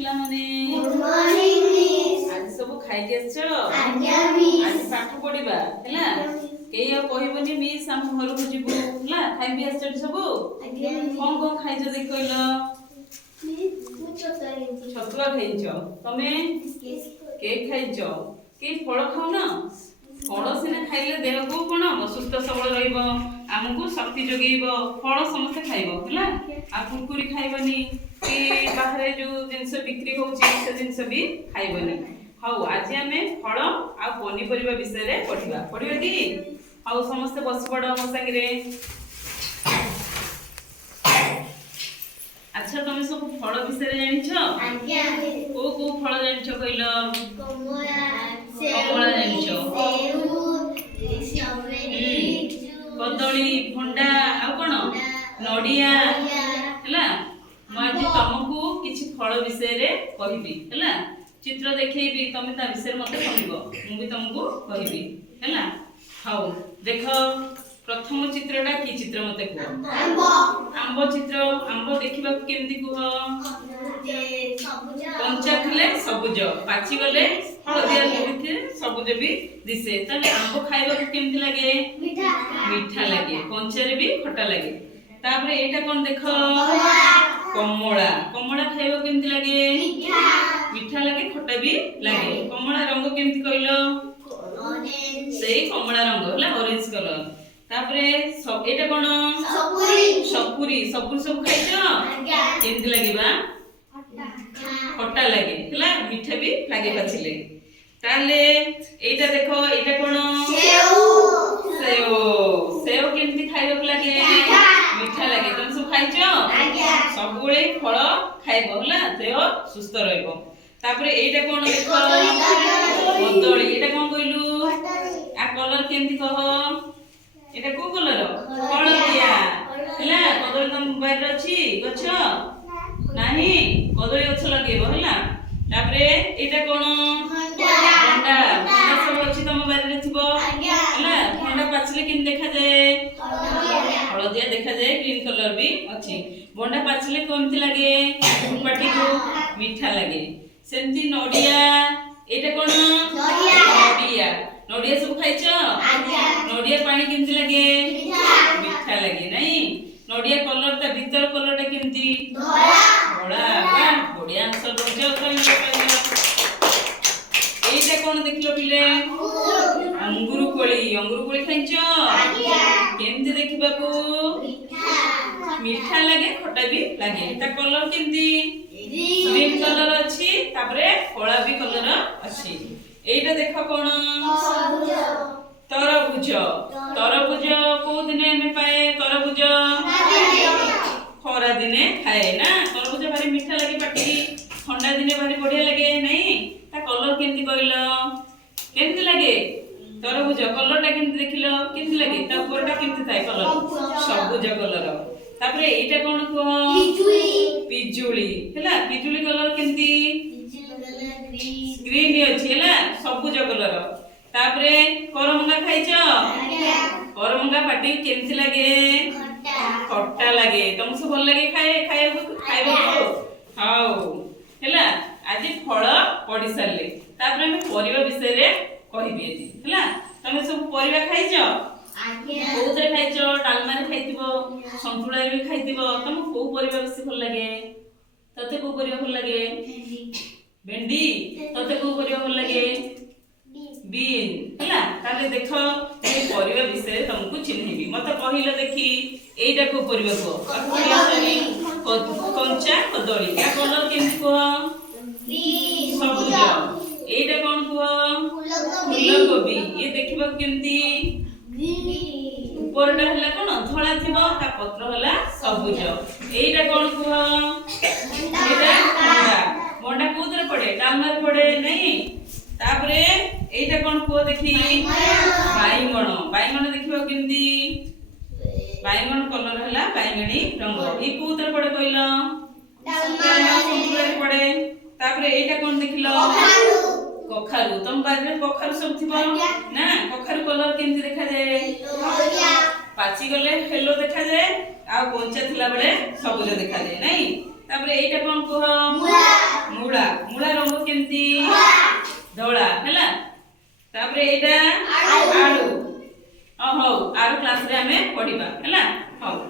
ପିଲାମାନେ good morning miss. ଆଜି ସବୁ ଖାଇକି ଆସିଛ? ଆଜ୍ଞା ମିସ୍। ଆଜି ପାଠ ପଢିବା ହେଲା। କେହି ଆଉ କହିବନି ମିସ୍ ଆମ ଘରକୁ ଯିବୁ ହେଲା। ଖାଇକି ଆସିଛ ସବୁ? ଆଜ୍ଞା ମିସ୍। କଣ ଖାଇଛ ଦେଖି କହିଲ? ମୁଁ ଛତୁଆ ଖାଇଛ। ତମେ କେକ୍ ଖାଇଛ। କେହି ଫଳ ଖାଉନ? ଫଳ ସିନା ଖାଇଲେ ଦେହକୁ କଣ ହବ? ସୁସ୍ଥ ସବଳ ରହିବ, ଆମକୁ ଶକ୍ତି ଯୋଗେଇବ। ଫଳ ସମସ୍ତେ ଖାଇବ ହେଲା। ଆଉ କୁରକୁରି ଖାଇବନି କି ବାହାରେ ଯୋଉ ଜିନିଷ ବିକ୍ରି ହଉଛି ସେ ଜିନିଷ ବି ଖାଇବନି। ହଉ ଆଜି ଆମେ ଫଳ ଆଉ ପନିପରିବା ବିଷୟରେ ପଢିବା କି? ହଉ ସମସ୍ତେ ବସି ପଡ ମୋ ସାଙ୍ଗରେ। ଆଚ୍ଛା ତମେ ସବୁ ଫଳ ବିଷୟରେ ଜାଣିଛ? ଆଜ୍ଞା। କୋଉ ଫଳ ଜାଣିଛ କହିଲ? କମଳା ଜାଣିଛ। କଦଳୀ, ଭଣ୍ଡା ଆଉ କଣ? ନଡ଼ିଆ ହେଲା। ମୁଁ ଆଜି ତମକୁ କିଛି ଫଳ ବିଷୟରେ କହିବି ହେଲା। ଚିତ୍ର ଦେଖେଇବି, ତମେ ତା ବିଷୟରେ ମତେ କହିବ। ମୁଁ ବି ତମକୁ କହିବି ହେଲା। ହଉ ଦେଖ ପ୍ରଥମ ଚିତ୍ରଟା କି ଚିତ୍ର ମତେ କୁହ? ଆମ୍ବ ଚିତ୍ର। ଆମ୍ବ ଦେଖିବାକୁ କେମିତି କୁହ? କଞ୍ଚା ଥିଲେ ସବୁଜ, ପାଚି ଗଲେ ହଳଦିଆ ଦିଶେ, ସବୁଜ ବି ଦିଶେ। ତାହେଲେ ଆମ୍ବ ଖାଇବାକୁ କେମିତି ଲାଗେ? ମିଠା ଲାଗେ, କଞ୍ଚାରେ ବି ଖଟା ଲାଗେ। ତାପରେ ଏଇଟା କଣ ଦେଖ? କମଳା। କମଳା ଖାଇବାକୁ କେମିତି ଲାଗେ? ମିଠା ଲାଗେ, ଖଟା ବି ଲାଗେ। କମଳା ରଙ୍ଗ କେମିତି କହିଲ? ସେଇ କମଳା ରଙ୍ଗ ହେଲା, ଅରେଞ୍ଜ କଲର। ତାପରେ ଏଇଟା କଣ? ସପୁରୀ। ସପୁରୀ ସବୁ ଖାଇଛ? କେମିତି ଲାଗିବା? ଖଟା ଲାଗେ ହେଲା, ମିଠା ବି ଲାଗେ ପାଚିଲେ। ତାହେଲେ ଏଇଟା ଦେଖ, ଏଇଟା କଣ? ସେଓ କେମିତି ଖାଇବାକୁ ଲାଗେ? ମିଠା ଲାଗେ। ତମେ ସବୁ ଖାଇଛ? ସବୁବେଳେ ଫଳ ଖାଇବ ହେଲା, ଦେହ ସୁସ୍ଥ ରହିବ। ତାପରେ ଏଇଟା କଣ ଦେଖ? କଦଳୀ। ଏଇଟା କଣ କହିଲୁ? ଆ କଲର କେମିତି କହ? ଏଇଟା କୋଉ କଲର? ହଳଦିଆ ହେଲା। କଦଳୀ ତମ ବାରିରେ ଅଛି ଗଛ? ନାହିଁ, କଦଳୀ ଗଛ ଲଗେଇବ ହେଲା। ତାପରେ ଏଇଟା କଣ? ଭଣ୍ଡା। ଭଣ୍ଡା ସବୁ ଅଛି ତମ ବାରିରେ ଥିବ ହେଲା। ଭଣ୍ଡା ପାଚିଲେ କେମିତି ଦେଖାଯାଏ? ହଳଦିଆ ଦେଖାଯାଏ, ଗ୍ରୀନ କଲର ବି ଅଛି। ଭଣ୍ଡା ପାଚିଲେ କେମିତି ଲାଗେ? ପାଟିକୁ ମିଠା ଲାଗେ। ସେମିତି ନଡ଼ିଆ। ଏଇଟା କଣ? ନଡ଼ିଆ ସବୁ ଖାଇଛ? ନଡ଼ିଆ ପାଣି କେମିତି ଲାଗେ? ମିଠା ଲାଗେ ନାଇଁ? ନଡ଼ିଆ କଲର ଟା, ଭିତର କଲର ଟା କେମିତି? ଧଳା। ବଢିଆ ଆନ୍ସର ଦଉଛ। ଏଇଟା କଣ ଦେଖିଲ ପିଲେ? ଅଙ୍ଗୁର କୋଳି। ଅଙ୍ଗୁର କୋଳି ଖାଇଛ? କେମିତି ଦେଖିବାକୁ? ମିଠା ଲାଗେ, ଖଟା ବି ଲାଗେ। ତା କଲର କେମିତି? ଗ୍ରୀନ କଲର ଅଛି, ତାପରେ କଳା ବି କଲର ଅଛି। ଏଇଟା ଦେଖ କଣ? ତରଭୁଜ। ତରଭୁଜ କୋଉ ଦିନେ ଆମେ ପାଏ? ତରଭୁଜ ଖରା ଦିନେ ଖାଏ ନା। ତରଭୁଜ ଭାରି ମିଠା ଲାଗେ ପାଟିକି, ଥଣ୍ଡା ଦିନେ ଭାରି ବଢିଆ ଲାଗେ ନାଇଁ? ତା କଲର କେମିତି କହିଲ? କେମିତି ଲାଗେ? ତରଭୁଜ କଲର ଟା କେମିତି ଦେଖିଲ? କେମିତି ଲାଗେ? ତା ଉପରଟା କେମିତି ଥାଏ କଲର? ସବୁଜ କଲର। ତାପରେ ଏଇଟା କଣ କୁହ? ପିଜୁଳି ହେଲା। ପିଜୁଳି କଲର କେମିତି? ଗ୍ରୀନ ଅଛି ହେଲା, ସବୁଜ କଲର। ତାପରେ କରମଙ୍ଗା ଖାଇଛ? କରମଙ୍ଗା ପାଟି କେମିତି ଲାଗେ? ଖଟା ଲାଗେ। ତମକୁ ସବୁ ଭଲ ଲାଗେ ଖାଇବାକୁ? ହଉ ହେଲା। ଆଜି ଫଳ ପଢି ସାରିଲେ, ତାପରେ ଆମେ ପରିବା ବିଷୟରେ କହିବି ଆଜି ହେଲା। ତମେ ସବୁ ପରିବା ଖାଇଛ? କୋଉଥିରେ ଖାଇଛ? ଡାଲମାରେ ଖାଇଥିବ, ସନ୍ତୁଳାରେ ବି ଖାଇଥିବ। ତମକୁ କୋଉ ପରିବା ବେଶୀ ଭଲ ଲାଗେ? ତତେ କୋଉ ପରିବା ଭଲ ଲାଗେ? ଭେଣ୍ଡି। ତତେ କୋଉ ପରିବା ଭଲ ଲାଗେ? ବିନ୍ ହେଲା। ତାହେଲେ ଦେଖ, এই ପରିବା ବିଷୟରେ ତମକୁ ଚିହ୍ନେଇବି। ମତେ କହିଲ ଦେଖି, এইটা କୋଉ ପରିବା କୁହ? କଞ୍ଚା କଦଳୀ। ୟା କଲର କେମିତି କୁହ? ସବୁଜ। এইটা କଣ କୁହ? ଫୁଲକୋବି। ଏ ଦେଖିବାକୁ କେମିତି? ଉପରଟା ହେଲା କଣ? ଧଳା ଥିବ, ତା ପତ୍ର ହେଲା ସବୁଜ। এইটা କଣ କୁହ? ଏଇଟା ଭଣ୍ଡା। ଭଣ୍ଡା କୋଉଥିରେ ପଡେ? ଡାଲମାରେ ପଡେ ନାଇଁ? ତାପରେ এইটা କଣ କୁହ ଦେଖି? ବାଇଗଣ। ବାଇଗଣ ଦେଖିବାକୁ କେମିତି? ବାଇଗଣ କଲର ହେଲା ବାଇଗଣୀ ରଙ୍ଗ। ଏ କୋଉଥିରେ ପଡେ କହିଲ? ସନ୍ତୁଳାରେ ପଡେ। ତାପରେ এইটা କଣ ଦେଖିଲ? କଖାରୁ। ତମ ବାରିରେ କଖାରୁ ସବୁ ଥିବ ନା? କଖାରୁ କଲର କେମିତି ଦେଖାଯାଏ? ପାଚି ଗଲେ ହେଲୋ ଦେଖାଯାଏ, ଆଉ କଞ୍ଚା ଥିଲା ବେଳେ ସବୁଜ ଦେଖାଯାଏ ନାଇଁ? ତାପରେ এইটা କଣ କୁହ? ମୂଳା। ମୂଳା ରଙ୍ଗ କେମିତି ଧଳା ହେଲା। ତାପରେ ଏଇଟା ଆଳୁ। ହଉ ଆର କ୍ଲାସରେ ଆମେ ପଢିବା ହେଲା। ହଉ।